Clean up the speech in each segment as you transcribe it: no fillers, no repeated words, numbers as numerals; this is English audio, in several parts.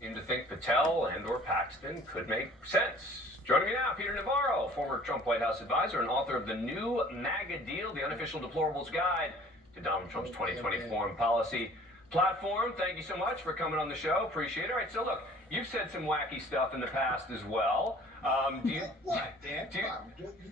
Seem to think Patel and or Paxton could make sense. Joining me now, Peter Navarro, former Trump White House advisor and author of the new MAGA Deal, the Unofficial Deplorables Guide to Donald Trump's 2020 foreign policy platform. Thank you so much for coming on the show. Appreciate it. All right, so look, you've said some wacky stuff in the past as well. What, Dan?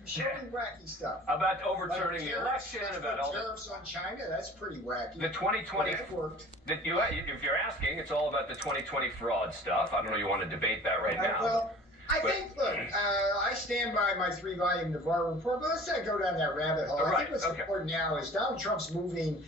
Show me wacky stuff. About overturning the election, about all tariffs on China. That's pretty wacky. The 2020 worked. If you're asking, it's all about the 2020 fraud stuff. I don't know. You want to debate that right now? Well, I think. Look, I stand by my 3-volume Navarro report, but let's not go down that rabbit hole. I think what's important now is Donald Trump's moving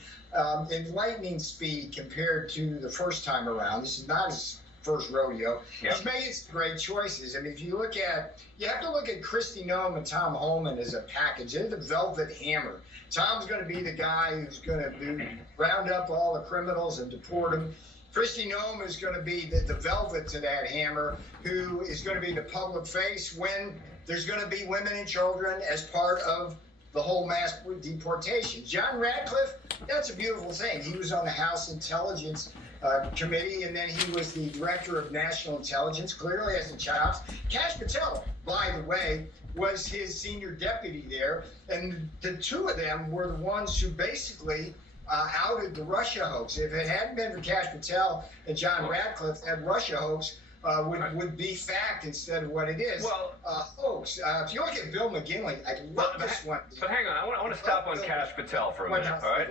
in lightning speed compared to the first time around. This is not his first rodeo. Yep. He's making some great choices. I mean, if you have to look at Kristi Noem and Tom Homan as a package. They're the velvet hammer. Tom's going to be the guy who's going to round up all the criminals and deport them. Kristi Noem is going to be the velvet to that hammer, who is going to be the public face when there's going to be women and children as part of the whole mass deportation. John Ratcliffe, that's a beautiful thing. He was on the House Intelligence Committee, and then he was the Director of National Intelligence, clearly has the chops. Kash Patel, by the way, was his senior deputy there, and the two of them were the ones who basically outed the Russia hoax. If it hadn't been for Kash Patel and John Ratcliffe, that Russia hoax would be fact instead of what it is. Well, hoax. If you look at Bill McGinley, I love this one. But hang on, I want to stop on Kash Patel for a minute, all right?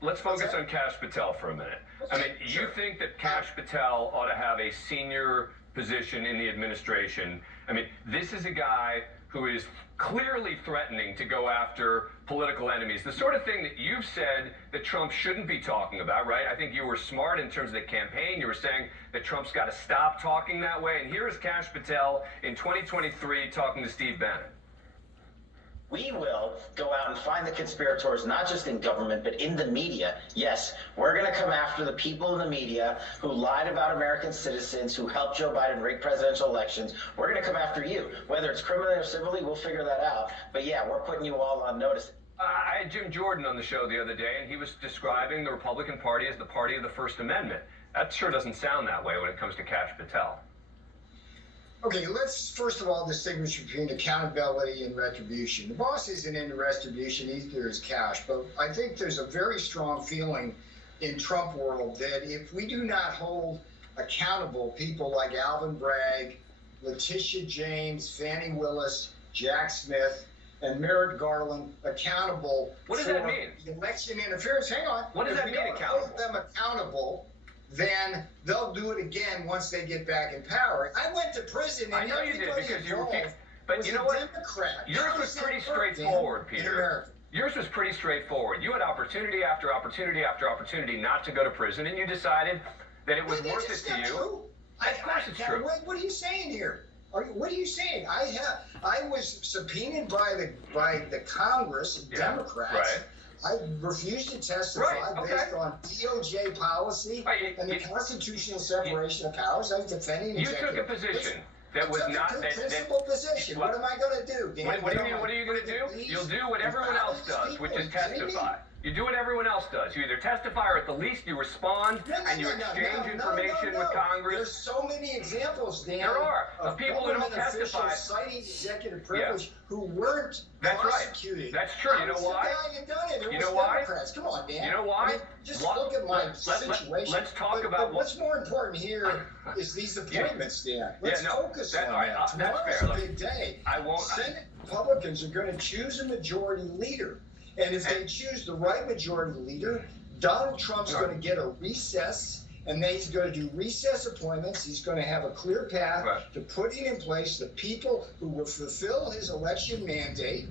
Let's focus on Kash Patel for a minute. I mean, you think that Kash Patel ought to have a senior position in the administration. I mean, this is a guy who is clearly threatening to go after political enemies. The sort of thing that you've said that Trump shouldn't be talking about, right? I think you were smart in terms of the campaign. You were saying that Trump's got to stop talking that way. And here is Kash Patel in 2023 talking to Steve Bannon. We will go out and find the conspirators, not just in government, but in the media. Yes, we're going to come after the people in the media who lied about American citizens, who helped Joe Biden rig presidential elections. We're going to come after you. Whether it's criminally or civilly, we'll figure that out. But yeah, we're putting you all on notice. I had Jim Jordan on the show the other day, and he was describing the Republican Party as the party of the First Amendment. That sure doesn't sound that way when it comes to Kash Patel. Okay, let's first of all distinguish between accountability and retribution. The boss isn't into retribution, either is Kash, but I think there's a very strong feeling in Trump world that if we do not hold accountable people like Alvin Bragg, Letitia James, Fannie Willis, Jack Smith, and Merrick Garland accountable for the election interference. Hang on. What does that mean, accountable? Hold them accountable, then they'll do it again once they get back in power. I went to prison, and I know you did because you were. But you know what? Democrat. Yours was pretty straightforward, Peter. Yours was pretty straightforward. You had opportunity after opportunity after opportunity not to go to prison, and you decided that it was worth it to you. Of course it's true. What are you saying here? What are you saying? I was subpoenaed by the Congress, Democrats. Right. I refused to testify based on DOJ policy and the constitutional separation of powers. I was defending executive. You took a position that was not a principal position. What am I going to do, Dan? What are you going to do? You'll do what everyone else does, which is testify. You do what everyone else does. You either testify or at the least you respond and you exchange information with Congress. There's so many examples, Dan. There are of people who don't testify citing executive privilege who weren't prosecuted. That's true. You know why? You know why? Come on, Dan. You know why? I mean, just look at my situation. Let's talk about what's more important here is these appointments, Dan. Let's focus on that. Tomorrow's a big day. Senate Republicans are going to choose a majority leader. And if they choose the right majority leader, Donald Trump's going to get a recess, and then he's going to do recess appointments. He's going to have a clear path to putting in place the people who will fulfill his election mandate.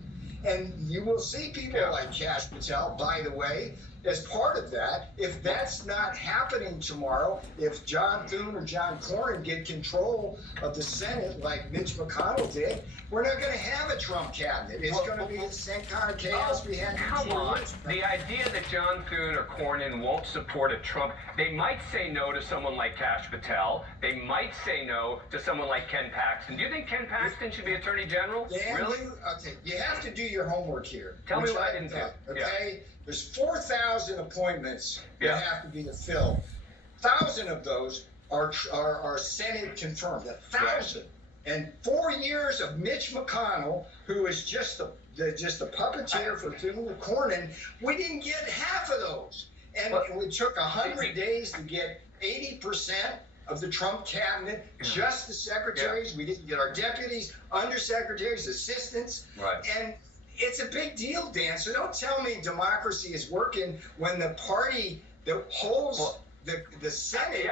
And you will see people like Kash Patel, by the way, as part of that. If that's not happening tomorrow, if John Thune or John Cornyn get control of the Senate like Mitch McConnell did, we're not going to have a Trump cabinet. It's going to be the same kind of chaos we had. Come on. The idea that John Thune or Cornyn won't support a Trump, they might say no to someone like Kash Patel. They might say no to someone like Ken Paxton. Do you think Ken Paxton should be Attorney General? Dan, really? You have to do your homework here. Tell me what I didn't do. Okay? There's 4,000 appointments that have to be filled. 1,000 of those our Senate confirmed 1,000. And 4 years of Mitch McConnell, who is just the puppeteer for Cornyn, we didn't get half of those. And it took 100 days to get 80% of the Trump cabinet, just the secretaries. Yeah. We didn't get our deputies, undersecretaries, assistants. Right. And it's a big deal, Dan. So don't tell me democracy is working when the party that holds the Senate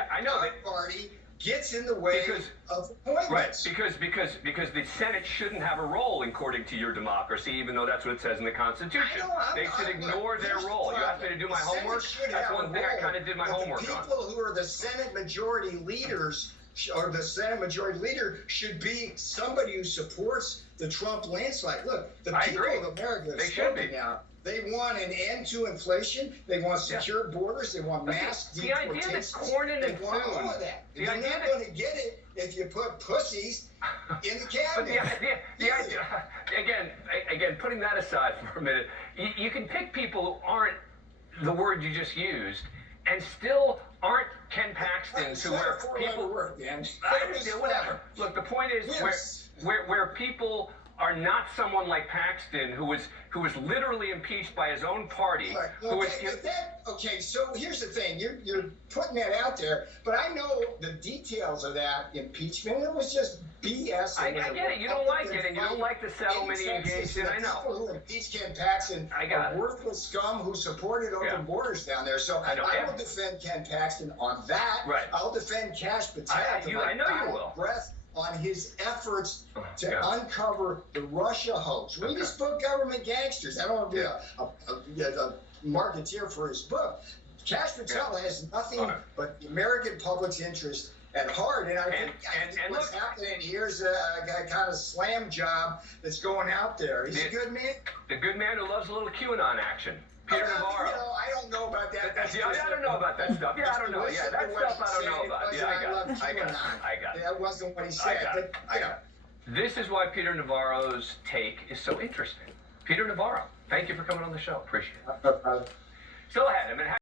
party gets in the way of appointments. Right, because the Senate shouldn't have a role according to your democracy, even though that's what it says in the Constitution. They should ignore their role. You asked me to do my homework? That's one thing I kind of did my homework on. The people who are the Senate majority leaders, or the Senate majority leader, should be somebody who supports the Trump landslide. Look, the people of America have spoken now. They want an end to inflation. They want secure borders. They want mass deportations. The idea that Cornyn and want all of that. You're not going to get it if you put pussies in the cabinet. But the idea, again, putting that aside for a minute, you can pick people who aren't the word you just used, and still aren't Ken Paxton's, who where people work, man. Whatever. Look, the point is where people are not someone like Paxton, who was literally impeached by his own party. Okay, so here's the thing: you're putting that out there, but I know the details of that impeachment. It was just BS. I get it. You don't like it, and you don't like the settlement he engaged in. I know. People who impeached Ken Paxton are worthless scum who supported open borders down there. So I will defend Ken Paxton on that. Right. I'll defend Kash Patel. I know you will. On his efforts to uncover the Russia hoax. Read his book, Government Gangsters. I don't want to be a marketeer for his book. Kash Patel has nothing but the American public's interest at heart. And I think what's happening here is a kind of slam job that's going out there. He's a good man. The good man who loves a little QAnon action. Peter Navarro. I don't know about that. I don't know about that stuff. Yeah, I don't know. Yeah, that stuff I don't know about. Yeah, I got it. That wasn't what he said. I got it. This is why Peter Navarro's take is so interesting. Peter Navarro, thank you for coming on the show. Appreciate it. Still ahead.